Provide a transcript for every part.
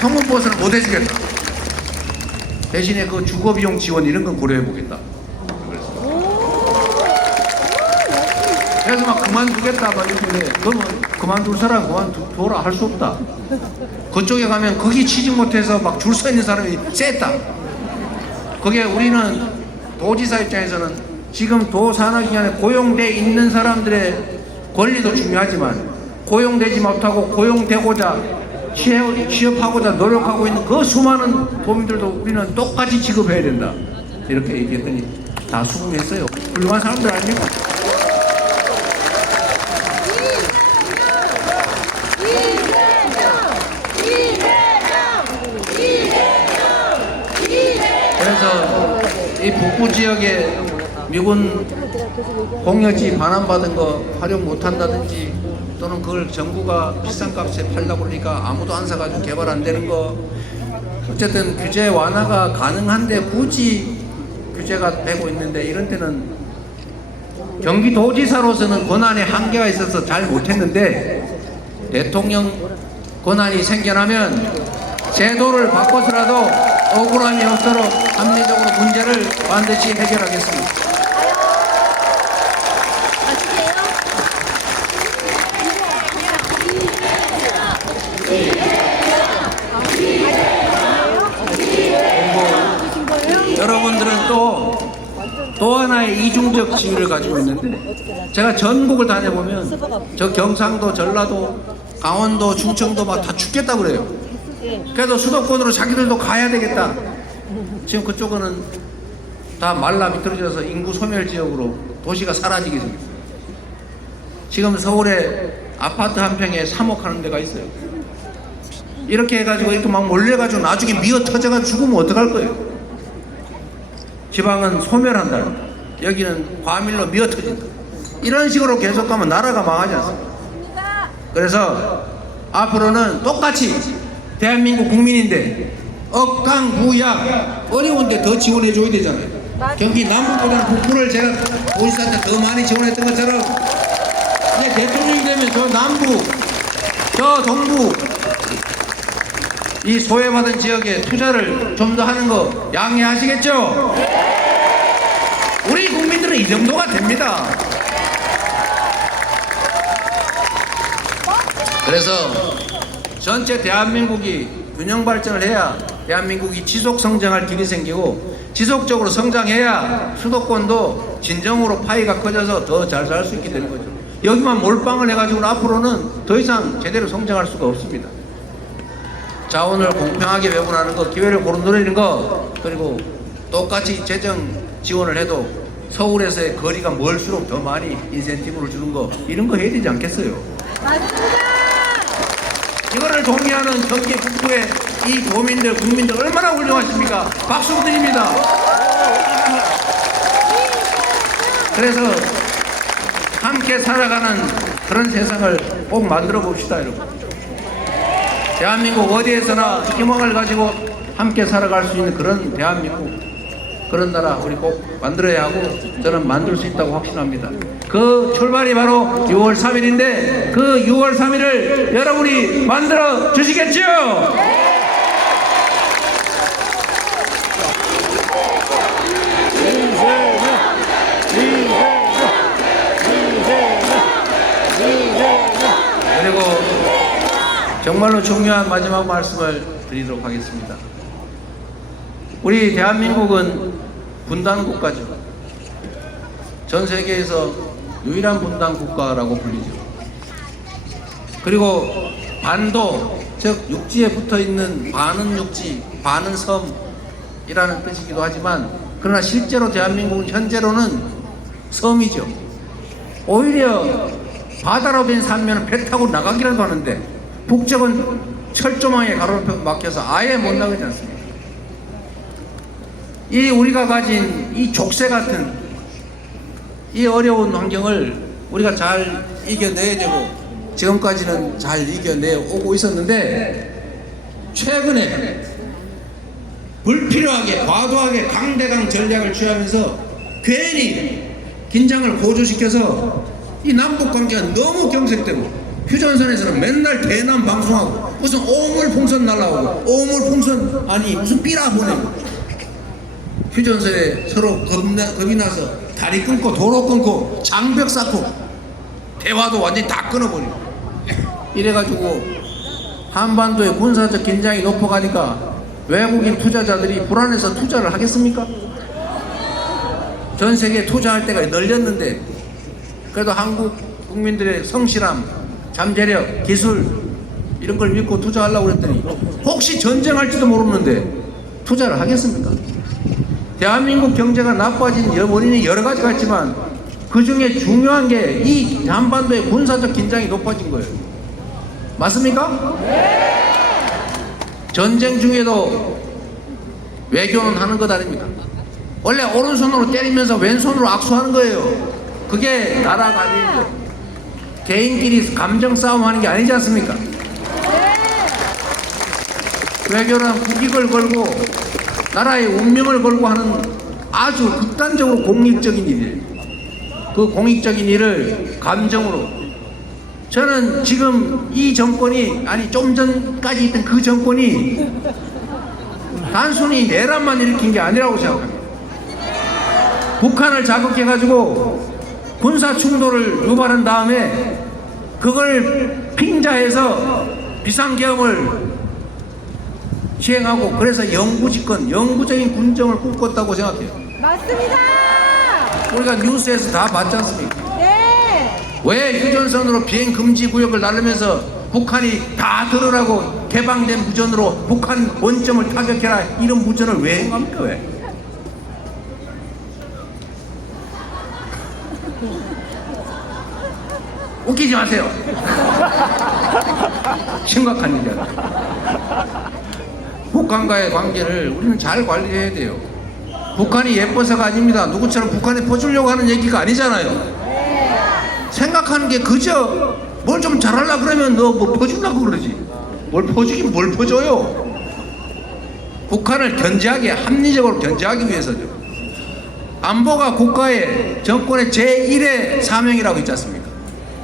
성문버스는 못 해주겠다. 대신에 그 주거비용 지원 이런 건 고려해보겠다. 그래서 막 그만두겠다 막 이러는데, 그러면 그만둘 사람 그만두라 할 수 없다. 그쪽에 가면 거기 취직 못해서 막 줄 서 있는 사람이 셌다. 그게 우리는 도지사 입장에서는 지금 도산하기간에 고용돼 있는 사람들의 권리도 중요하지만 고용되지 못하고 고용되고자 취업하고자 노력하고 있는 그 수많은 도민들도 우리는 똑같이 취급해야 된다. 이렇게 얘기했더니 다 수긍했어요. 훌륭한 사람들 아닙니까? 그래서 이 북부 지역에 미군 공여지 반환받은 거 활용 못한다든지 또는 그걸 정부가 비싼 값에 팔려고 그러니까 아무도 안 사가지고 개발 안 되는 거, 어쨌든 규제 완화가 가능한데 굳이 규제가 되고 있는데, 이런 때는 경기도지사로서는 권한에 한계가 있어서 잘 못했는데 대통령 권한이 생겨나면 제도를 바꿔서라도 억울함이 없도록 합리적으로 문제를 반드시 해결하겠습니다. 여러분들은 또 하나의 이중적 지위를 가지고 있는데, 제가 전국을 다녀보면 저 경상도, 전라도, 강원도, 충청도 막 다 죽겠다고 그래요. 그래도 수도권으로 자기들도 가야 되겠다. 지금 그쪽은 다 말라 비틀어져서 인구 소멸 지역으로 도시가 사라지게 생겼어요. 지금 서울에 아파트 한 평에 3억 하는 데가 있어요. 이렇게 해가지고 이렇게 막 몰려가지고 나중에 미어 터져가 죽으면 어떡할 거예요? 지방은 소멸한다. 여기는 과밀로 미어 터진다. 이런 식으로 계속 가면 나라가 망하지 않습니까? 그래서 앞으로는 똑같이 대한민국 국민인데 억강부약 어려운데 더 지원해 줘야 되잖아요. 경기 남부보다는 북부를 제가 도지사한테 더 많이 지원했던 것처럼 이제 대통령이 되면 저 남부, 저 동부 이 소외받은 지역에 투자를 좀 더 하는 거 양해하시겠죠? 우리 국민들은 이 정도가 됩니다. 그래서 전체 대한민국이 균형 발전을 해야 대한민국이 지속 성장할 길이 생기고, 지속적으로 성장해야 수도권도 진정으로 파이가 커져서 더 잘 살 수 있게 되는 거죠. 여기만 몰빵을 해가지고는 앞으로는 더 이상 제대로 성장할 수가 없습니다. 자원을 공평하게 배분하는 거, 기회를 고루 누리는 거, 그리고 똑같이 재정 지원을 해도 서울에서의 거리가 멀수록 더 많이 인센티브를 주는 거, 이런 거 해야 되지 않겠어요? 맞습니다. 이거를 동의하는 경기 북부의 이 도민들, 국민들 얼마나 훌륭하십니까? 박수 드립니다. 그래서 함께 살아가는 그런 세상을 꼭 만들어 봅시다, 여러분. 대한민국 어디에서나 희망을 가지고 함께 살아갈 수 있는 그런 대한민국, 그런 나라 우리 꼭 만들어야 하고, 저는 만들 수 있다고 확신합니다. 그 출발이 바로 6월 3일인데 그 6월 3일을 여러분이 만들어 주시겠죠? 그리고 정말로 중요한 마지막 말씀을 드리도록 하겠습니다. 우리 대한민국은 분단 국가죠. 전 세계에서 유일한 분단 국가라고 불리죠. 그리고 반도, 즉 육지에 붙어있는 반은 육지, 반은 섬이라는 뜻이기도 하지만, 그러나 실제로 대한민국은 현재로는 섬이죠. 오히려 바다로 된 산면은 배 타고 나가기라도 하는데 북쪽은 철조망에 가로막혀서 아예 못 나가지 않습니다. 이 우리가 가진 이 족쇄 같은 이 어려운 환경을 우리가 잘 이겨내야 되고, 지금까지는 잘 이겨내 오고 있었는데, 최근에 불필요하게 과도하게 강대강 전략을 취하면서 괜히 긴장을 고조시켜서 이 남북관계가 너무 경색되고 휴전선에서는 맨날 대남 방송하고 무슨 오물풍선 날라오고 오물풍선 아니 무슨 삐라 보내고 휴전선에 서로 겁이 나서 다리 끊고 도로 끊고 장벽 쌓고 대화도 완전히 다 끊어버리고 이래가지고 한반도의 군사적 긴장이 높아가니까 외국인 투자자들이 불안해서 투자를 하겠습니까? 전 세계에 투자할 때가 널렸는데 그래도 한국 국민들의 성실함, 잠재력, 기술 이런 걸 믿고 투자하려고 그랬더니 혹시 전쟁할지도 모르는데 투자를 하겠습니까? 대한민국 경제가 나빠진 원인이 여러 가지가 있지만 그 중에 중요한 게 이 한반도의 군사적 긴장이 높아진 거예요. 맞습니까? 전쟁 중에도 외교는 하는 것 아닙니까? 원래 오른손으로 때리면서 왼손으로 악수하는 거예요. 그게 나라가 아니에요. 개인끼리 감정 싸움하는 게 아니지 않습니까? 외교는 국익을 걸고 나라의 운명을 걸고 하는 아주 극단적으로 공익적인 일이에요. 그 공익적인 일을 감정으로 저는 지금 이 정권이 아니 좀 전까지 있던 그 정권이 단순히 내란만 일으킨 게 아니라고 생각합니다. 북한을 자극해가지고 군사 충돌을 유발한 다음에 그걸 핑자해서 비상계엄을 시행하고 그래서 영구집권, 영구적인 군정을 꿈꿨다고 생각해요. 맞습니다. 우리가 뉴스에서 다 봤지 않습니까? 네. 왜 휴전선으로 비행 금지 구역을 날르면서 북한이 다 들으라고 개방된 무전으로 북한 원점을 타격해라 이런 무전을 왜 합니까? 왜? 웃기지 마세요. 심각한 일이야. 북한과의 관계를 우리는 잘 관리해야 돼요. 북한이 예뻐서가 아닙니다. 누구처럼 북한에 퍼주려고 하는 얘기가 아니잖아요. 생각하는 게 그저 뭘 좀 잘하려고 그러면 너 뭐 퍼주려고 그러지. 뭘 퍼주긴 뭘 퍼줘요. 북한을 견제하게 합리적으로 견제하기 위해서죠. 안보가 국가의 정권의 제1의 사명이라고 있지 않습니까?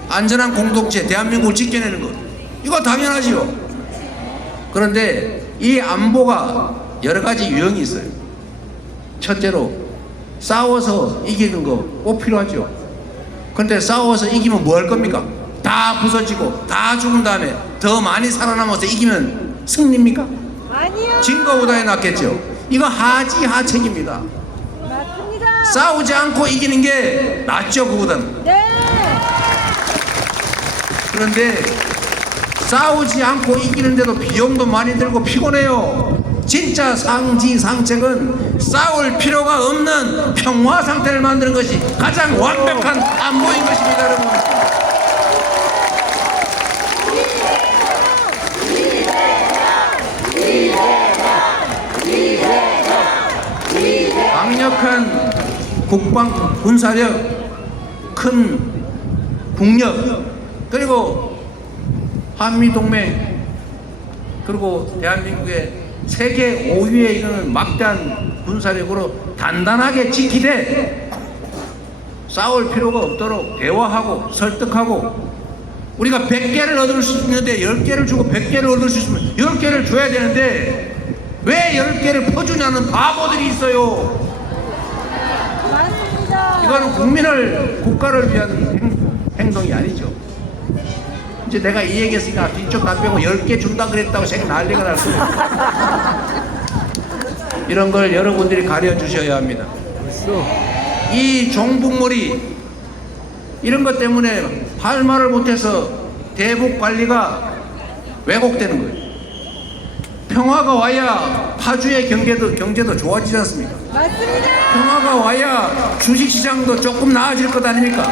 안전한 공동체 대한민국을 지켜내는 것 이거 당연하지요. 그런데 이 안보가 여러 가지 유형이 있어요. 첫째로 싸워서 이기는 거 꼭 필요하죠. 그런데 싸워서 이기면 뭐 할 겁니까? 다 부서지고 다 죽은 다음에 더 많이 살아남아서 이기면 승리입니까? 아니요. 진 거보다 낫겠죠. 이거 하지하책입니다. 맞습니다. 싸우지 않고 이기는 게 낫죠. 그보다는. 네. 그런데 싸우지 않고 이기는데도 비용도 많이 들고 피곤해요. 진짜 상지상책은 싸울 필요가 없는 평화 상태를 만드는 것이 가장 완벽한 안보인 것입니다, 여러분. 강력한 국방 군사력, 큰 국력, 그리고 한미동맹, 그리고 대한민국의 세계 5위에 이르는 막대한 군사력으로 단단하게 지키되 싸울 필요가 없도록 대화하고 설득하고 우리가 100개를 얻을 수 있는데 10개를 주고 100개를 얻을 수 있으면 10개를 줘야 되는데 왜 10개를 퍼주냐는 바보들이 있어요. 맞습니다. 이거는 국민을, 국가를 위한 행동이 아니죠. 이제 내가 이 얘기했으니까 뒤쪽 다 빼고 10개 준다 그랬다고 생각 난리가 날 거예요. 이런 걸 여러분들이 가려주셔야 합니다. 이 종북몰이 이런 것 때문에 할 말을 못해서 대북 관리가 왜곡되는 거예요. 평화가 와야 파주의 경제도 좋아지지 않습니까? 맞습니다. 평화가 와야 주식시장도 조금 나아질 것 아닙니까?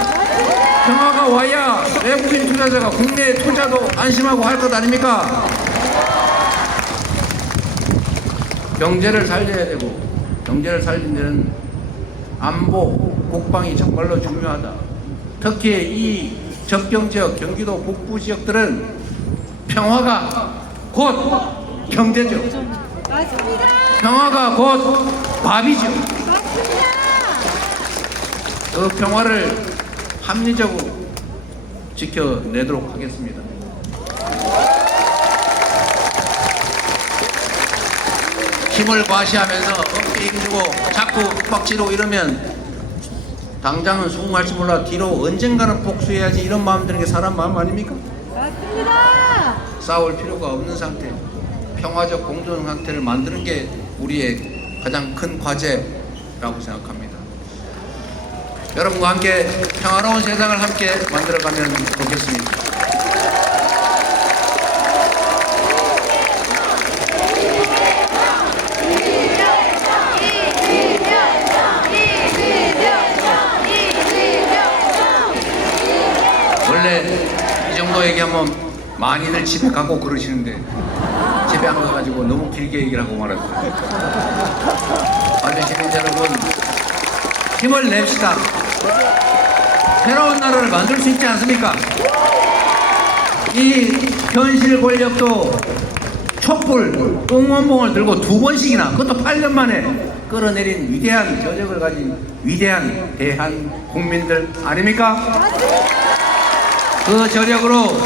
평화가 와야 외국인 투자자가 국내 투자도 안심하고 할 것 아닙니까? 경제를 살려야 되고 경제를 살린 데는 안보, 국방이 정말로 중요하다. 특히 이 접경지역, 경기도 북부 지역들은 평화가 곧 경제죠. 맞습니다. 평화가 곧 밥이죠. 맞습니다. 그 평화를 합리적으로 지켜내도록 하겠습니다. 힘을 과시하면서 어깨 힘주고 자꾸 윽박지르고 이러면 당장은 수긍할지 몰라 뒤로 언젠가는 복수해야지 이런 마음 드는 게 사람 마음 아닙니까? 맞습니다. 싸울 필요가 없는 상태, 평화적 공존 상태를 만드는 게 우리의 가장 큰 과제라고 생각합니다. 여러분과 함께 평화로운 세상을 함께 만들어가면 좋겠습니다. 원래 이 정도 얘기하면 많이들 집에 가고 그러시는데 집에 안 가가지고 너무 길게 얘기를 하고 말았어요. 아주 시민 여러분, 힘을 냅시다. 새로운 나라를 만들 수 있지 않습니까? 이 현실 권력도 촛불, 똥원봉을 들고 2번씩이나, 그것도 8년 만에 끌어내린 위대한 저력을 가진 위대한 대한 국민들 아닙니까? 그 저력으로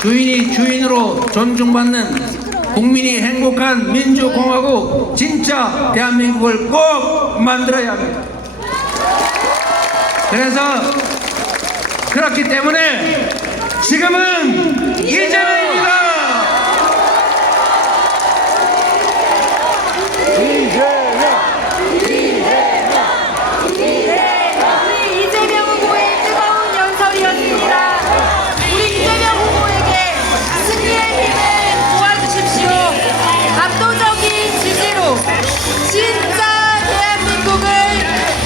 주인이 주인으로 존중받는 국민이 행복한 민주공화국, 진짜 대한민국을 꼭 만들어야 합니다. 그래서 그렇기 때문에 지금은 이재명입니다. 우리 이재명 후보의 뜨거운 연설이었습니다. 우리 이재명 후보에게 승리의 힘을 모아주십시오. 압도적인 지지로 진짜 대한민국을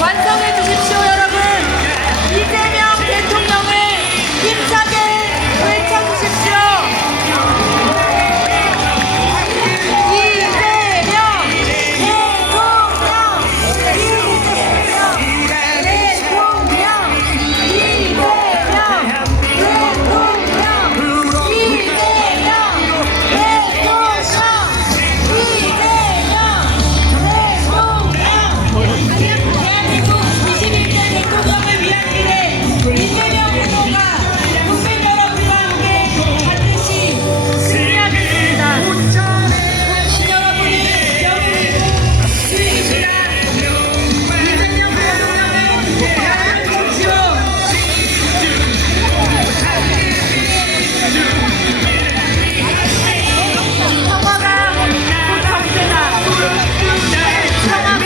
완성해 주십시오, 여러분. 이재명 대통령을 힘차게 외쳐주십시오. 대한민국 21대 대통령을 위한 길에 이재명 후보가 국민 여러분과 함께 반드시 승리하겠습니다. 국민 여러분의 영웅이고 주인이시라 이재명 대통령을 만나주십시오. 평화가 곧 정세다. 평화가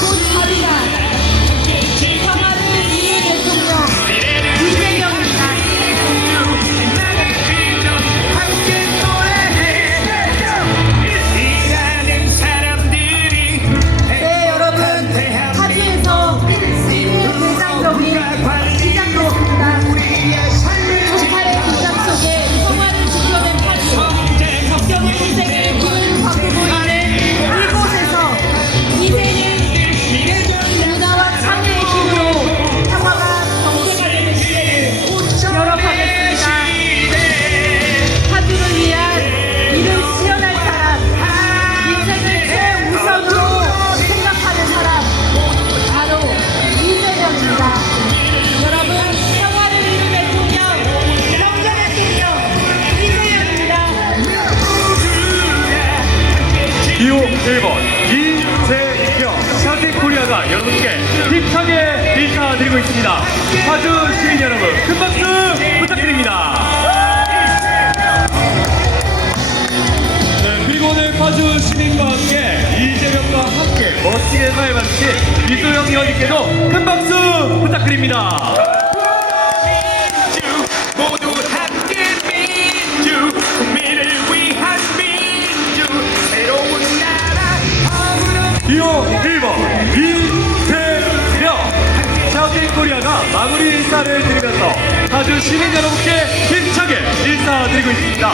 곧 답이다. 평화를 위해 대통령 이재명입니다. 네, 여러분, 파주에서 대장적인 시작도 없습니다. 정말의 긴장 속에 평화를 지켜낸 파주, 적경의 분쟁에 길을 바꾸고 있는 이곳에서 이제는 문화와 창의의 힘으로 평화가 정세가 되는 시대를 열어가겠습니다. 파주를 위한 일을 실현할 사람, 인생을 최우선으로 생각하는 사람, 바로 이재명입니다. 여러분, 평화를 이룬 대통령, 명절 대통령 이재명입니다. 기호 1번 이재명 샤디코리아가 여러분께 힘차게 인사드리고 있습니다. 파주 시민 여러분, 큰 박수 부탁드립니다. 네, 그리고 오늘 파주 시민과 함께 이재명과 함께 멋지게 사회 받으신 이소영 의원님께도 큰 박수 부탁드립니다. 모두 함께 민주 국민을 위한 민주 새로운 나라 기호 1번 이재명 샤디코리아가 마무리 인사를 드리면서 파주 시민 여러분께 힘차게 인사드리고 있습니다.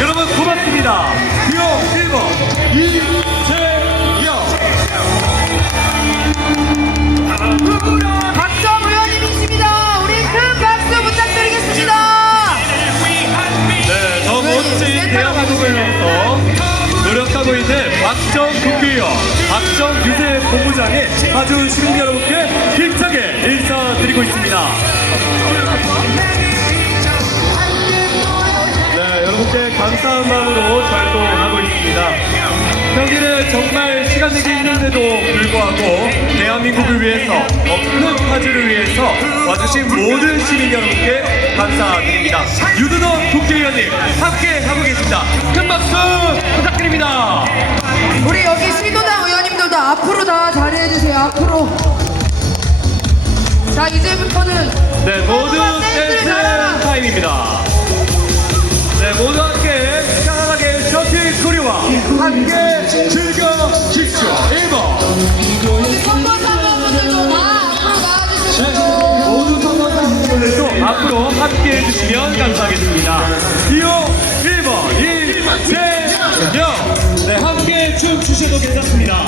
여러분 고맙습니다. 기호 1번 이재명. 박정 의원님이십니다. 우리 큰 박수 부탁드리겠습니다. 네, 더 멋진 대한민국을 위해서 노력하고 있는 박정 국회의원, 박정 유세 본부장이 파주 시민 여러분께 힘차게 인사드리고 있습니다. 네, 여러분께 감사한 마음으로 활동하고 있습니다. 평일에 정말 시간 내기 힘든데도 불구하고 대한민국을 위해서 큰 파주를 위해서 와주신 모든 시민 여러분께 감사드립니다. 유두덕 국회의원님 함께 하고 계십니다. 큰 박수 부탁드립니다. 우리 여기 신도당 의원님들도 앞으로 다 자리해주세요. 앞으로. 자, 이제부터는 네, 모두 댄스 타임입니다. 네, 모두 함께 편안하게 셔틀 소리와 함께 즐겨주십시오. 1번 선거사무분들도 다 앞으로 나와주시고. 모두 선거사분들도 앞으로 함께 해주시면 감사하겠습니다. 이호 1번 이재명 네, 함께 춤 추셔도 괜찮습니다.